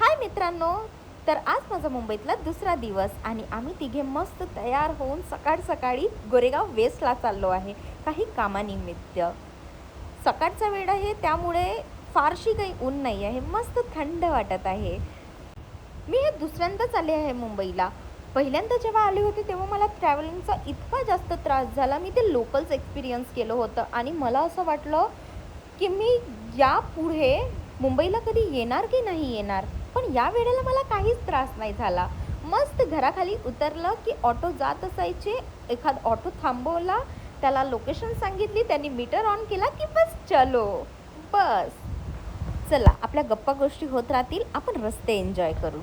हाय मित्रांनो, तर आज माझा मुंबईतला दुसरा दिवस आणि आम्ही तिघे मस्त तयार होऊन सकाळी गोरेगाव वेस्टला चाललो आहे काही कामानिमित्त. सकाळचा वेळ आहे त्यामुळे फारशी काही ऊन नाही आहे, मस्त थंड वाटत आहे. मी हे दुसऱ्यांदाच आले आहे मुंबईला. पहिल्यांदा जेव्हा आले होते तेव्हा मला ट्रॅव्हलिंगचा इतका जास्त त्रास झाला. मी ते लोकल्स एक्सपिरियन्स केलं होतं आणि मला असं वाटलं की मी यापुढे मुंबईला कधी येणार की नाही येणार. पण या वेळेला मला काहीच त्रास नाही झाला. मस्त घराखाली उतरलं की ऑटो जात असायचे, एखाद ऑटो थांबवला, त्याला लोकेशन सांगितली, त्यांनी मीटर ऑन केला की बस चलो. बस चला, आपल्या गप्पा गोष्टी होत राहतील, आपण रस्ते एन्जॉय करू.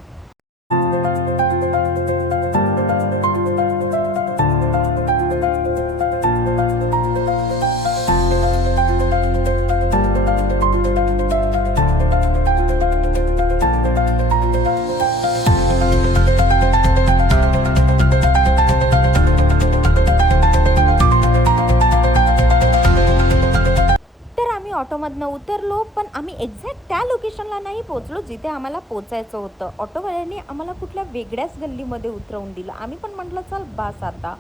ऑटोमधनं उतरलो, पण आम्ही एक्झॅक्ट त्या लोकेशनला नाही पोचलो जिथे आम्हाला पोचायचं होतं. ऑटोवाल्यांनी आम्हाला कुठल्या वेगळ्याच गल्लीमध्ये उतरवून दिलं. आम्ही पण म्हटलं चल बस आता,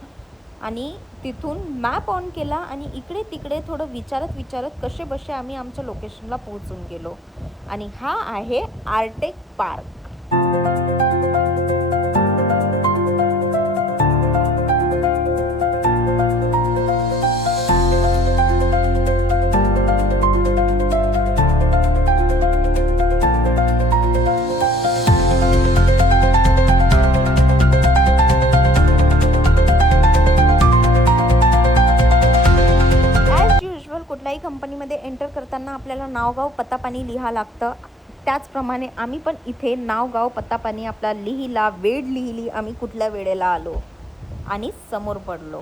आणि तिथून मॅप ऑन केला आणि इकडे तिकडे थोडं विचारत कसे बसे आम्ही आमच्या लोकेशनला पोहोचून गेलो. आणि हा आहे आर्टेक पार्क. कंपनीमध्ये एंटर करताना आपल्याला नाव गाव पत्ता पाणी लिहा लागतं. त्याचप्रमाणे आम्ही पण इथे नाव गाव पत्ता पाणी आपला लिहिला, वेळ लिहिली, आम्ही कुठल्या वेळेला आलो आणि समोर पडलो.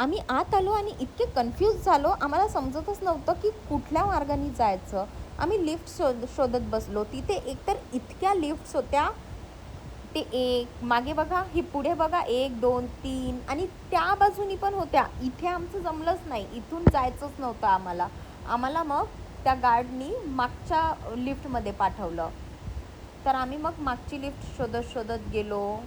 आम्ही आत आलो आणि इतके कन्फ्यूज झालो, आम्हाला समजतच नव्हतं की कुठल्या मार्गाने जायचं. आम्ही लिफ्ट शोधत बसलो. तिथे एकतर इतक्या लिफ्ट्स होत्या, ते एक मागे बघा, ही पुढे बघा, 1 2 3, आणि त्या बाजूनी पण होत्या. इथे आमचं जमलंच नाही, इथून जायचंच नव्हतं आम्हाला मग त्या गार्डनी मागच्या लिफ्टमध्ये पाठवलं. तर आम्ही मग मागची लिफ्ट शोधत गेलो.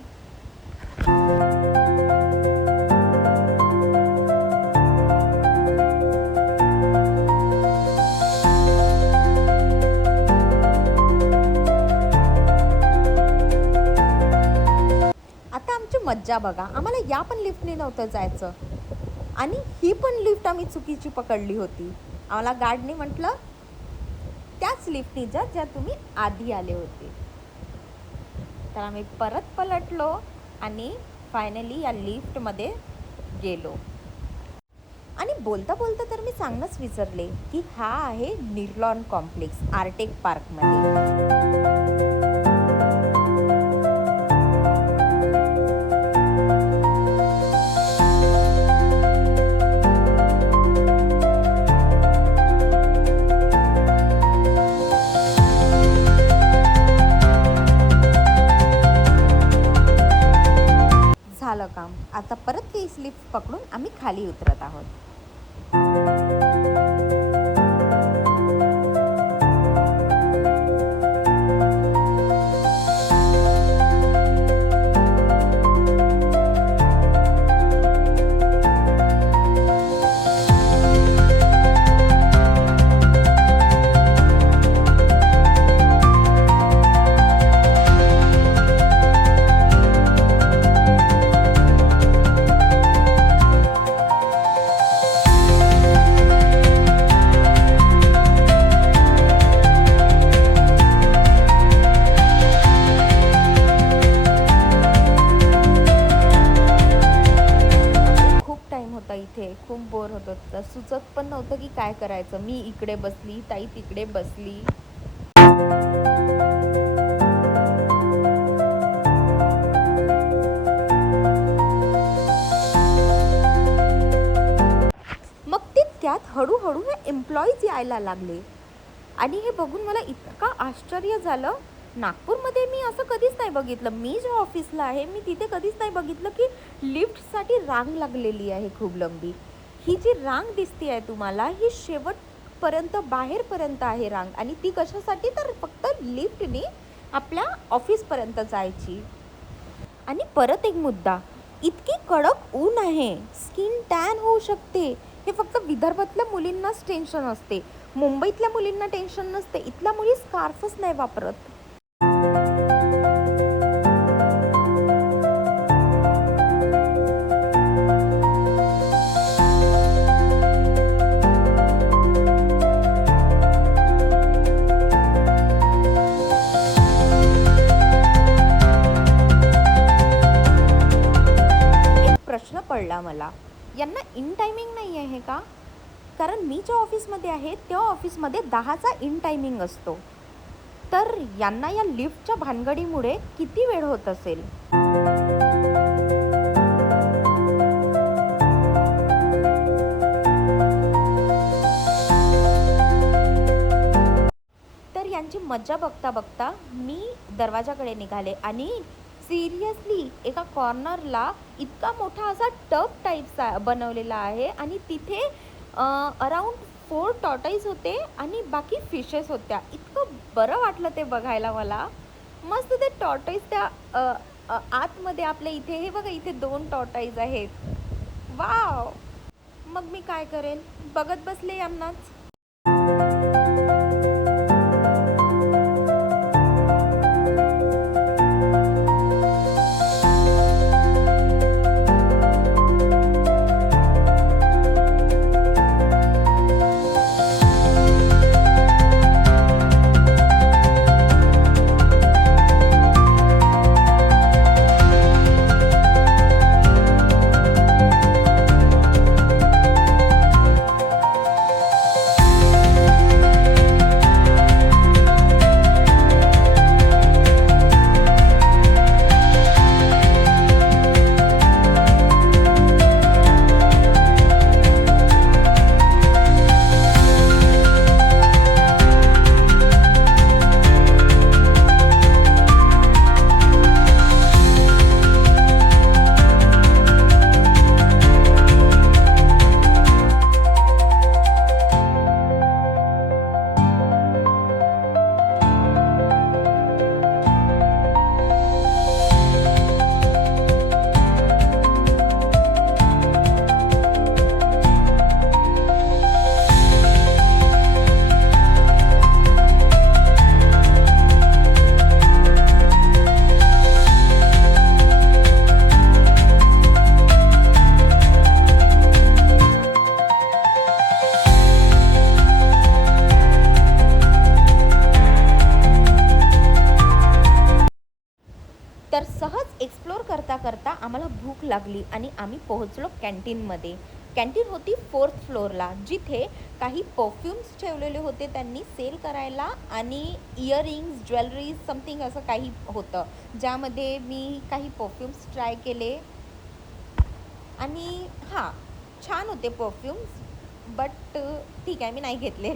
मज्जा बघा, आम्हाला या पण लिफ्टने नव्हतं जायचं आणि ही पण लिफ्ट आम्ही चुकीची पकडली होती. आम्हाला गार्डने म्हटलं त्याच लिफ्टने जा ज्या तुम्ही आधी आले होते. तर आम्ही परत पलटलो आणि फायनली या लिफ्टमध्ये गेलो. आणि बोलता तर मी सांगणंच विसरले की हा आहे निर्लॉन कॉम्प्लेक्स आर्टेक पार्कमध्ये. काम आता परत ती स्लिप पकडून आम्ही खाली उतरत आहोत. पण नव्हतं की काय करायचं. मी इकडे बसली, ताई तिकडे बसली. मग ते त्यात हळूहळू हे एम्प्लॉईज यायला लागले आणि हे बघून मला इतका आश्चर्य झालं. नागपूरमध्ये मी असं कधीच नाही बघितलं. मी ज्या ऑफिसला आहे मी तिथे कधीच नाही बघितलं की लिफ्टसाठी रांग लागलेली आहे खूप लांबी. ही जी रांग दिसते आहे तुम्हाला, ही शेवटपर्यंत बाहेरपर्यंत आहे रांग. आणि ती कशासाठी, तर फक्त लिफ्टने आपल्या ऑफिसपर्यंत जायची. आणि परत एक मुद्दा, इतकी कडक ऊन आहे, स्किन टॅन होऊ शकते. हे फक्त विदर्भातल्या मुलींनाच टेन्शन असते, मुंबईतल्या मुलींना टेन्शन नसते. इथल्या मुली स्कार्फच नाही वापरत. प्रश्न पडला मला, यांना इन टायमिंग नाही आहे का? कारण मी ज्या ऑफिसमध्ये आहे त्या ऑफिसमध्ये 10चा इन टायमिंग असतो. तर यांना या लिफ्टच्या भानगडीमुळे किती वेळ होत असेल. तर यांची मज्जा बघता बघता मी दरवाजाकडे निघाले आणि सिरियसली एका कॉर्नरला इतका मोठा असा टब टाईपचा बनवलेला आहे आणि तिथे अराउंड 4 टॉर्टाईज होते आणि बाकी फिशेस होत्या. इतकं बरं वाटलं ते बघायला मला. मस्त ते टॉर्टाईज त्या आतमध्ये आपल्या इथे, हे बघा इथे 2 टॉर्टाईज आहेत. वाव. मग मी काय करेल, बघत बसले यांनाच. तर सहज एक्सप्लोर करता करता आम्हाला भूक लागली आणि आम्ही पोहोचलो कॅन्टीनमध्ये. कॅन्टीन होती 4th फ्लोअरला, जिथे काही परफ्यूम्स ठेवलेले होते त्यांनी सेल करायला आणि इयरिंग्स, ज्वेलरीज, समथिंग असं काही होतं, ज्यामध्ये मी काही परफ्यूम्स ट्राय केले. आणि हां, छान होते परफ्यूम्स, बट ठीक आहे, मी नाही घेतले.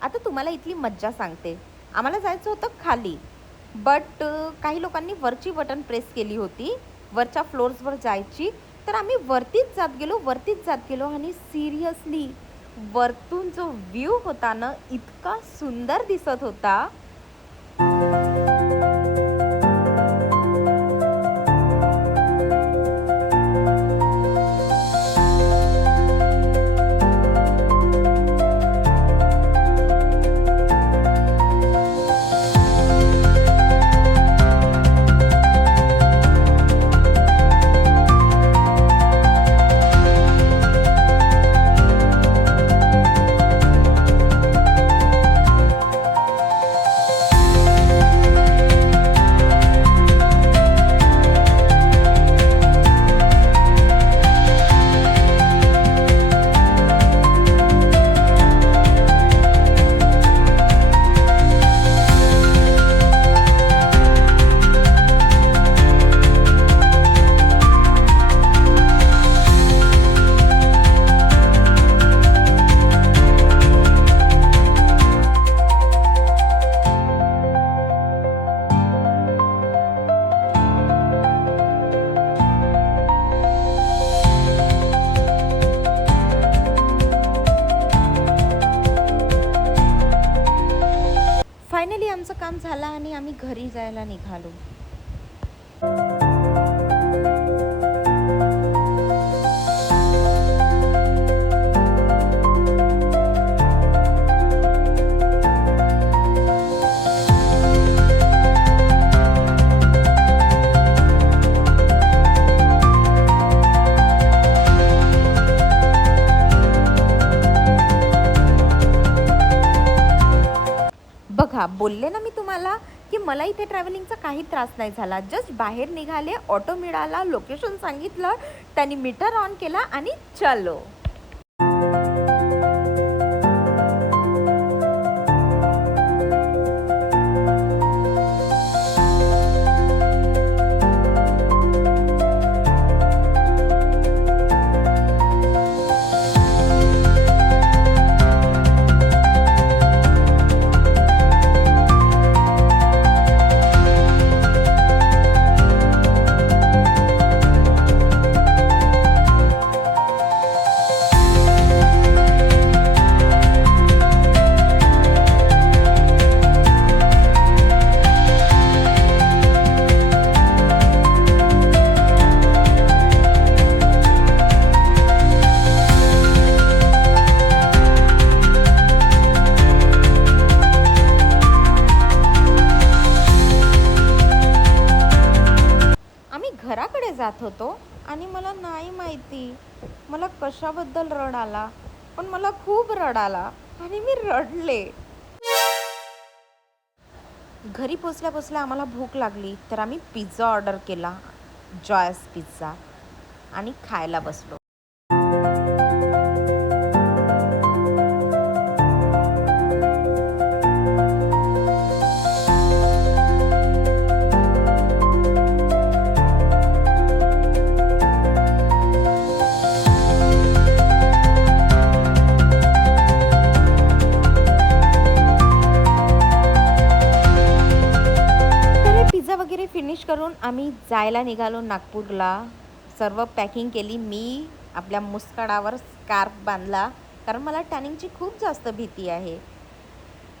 आता तुम्हाला इथली मज्जा सांगते. आम्हाला जायचं होतं खाली, बट काही लोकांनी वरची बटन प्रेस केली होती वरच्या फ्लोर्सवर जायची. तर आम्ही वरतीच जात गेलो आणि सिरियसली वरतून जो व्ह्यू होता ना, इतका सुंदर दिसत होता. आणि आम्ही घरी जायला निघालो. बघा, बोलले ना मी तुम्हाला की मला इथे ट्रॅव्हलिंगचा काही त्रास नाही झाला. जस्ट बाहेर निघाले, ऑटो मिळाला, लोकेशन सांगितलं, त्यांनी मीटर ऑन केला आणि चलो. घराकडे जात होतो आणि मला नाही माहिती मला कशाबद्दल रड आला, पण मला खूप रड आला आणि मी रडले. घरी पोचल्या पोचल्या आम्हाला भूक लागली, तर आम्ही पिझ्झा ऑर्डर केला, जॉयस पिझ्झा, आणि खायला बसलो. फिनिश करून आम्ही जायला निघालो नागपूरला. सर्व पॅकिंग केली. मी आपल्या मुस्कडावर स्कार्फ बांधला, कारण मला टॅनिंगची खूप जास्त भीती आहे.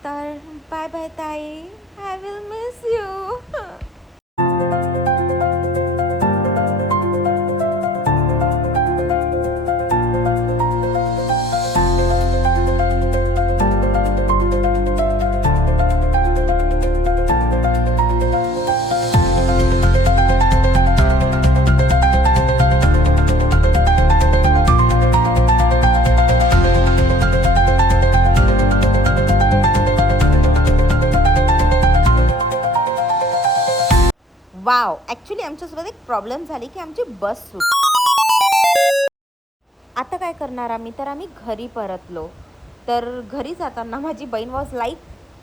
तर बाय बाय ताई, I will miss you. Wow, actually आमच्यासोबत एक प्रॉब्लेम झाली की आमची बस आता काय करणार आम्ही, तर आम्ही घरी परतलो. तर घरी जाताना माझी बहीण वॉज लाईक,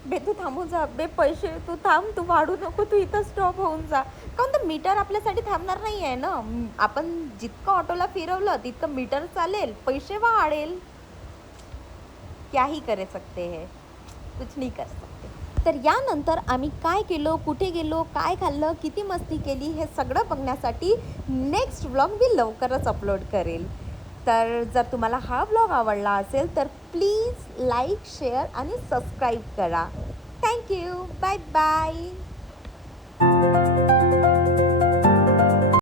बे तू थांबून जा, बे पैसे तू थांब, तू वाढू नको, तू इथं स्टॉप होऊन जा. काऊन तर मीटर आपल्यासाठी थांबणार नाही आहे ना. आपण जितकं ऑटोला फिरवलं तितकं मीटर चालेल, पैसे वाढेल. क्याही करे सकते है, कुछ नहीं कर सकते. तर यानंतर आम्ही काय केलो, कुठे गेलो, काय खाल्लं, किती मस्ती केली, हे सगळं बघण्यासाठी नेक्स्ट व्लॉग मी लवकरच अपलोड करेल. तर जर तुम्हाला हा व्लॉग आवडला असेल तर प्लीज लाईक, शेअर आणि सबस्क्राईब करा. थँक्यू. Bye bye.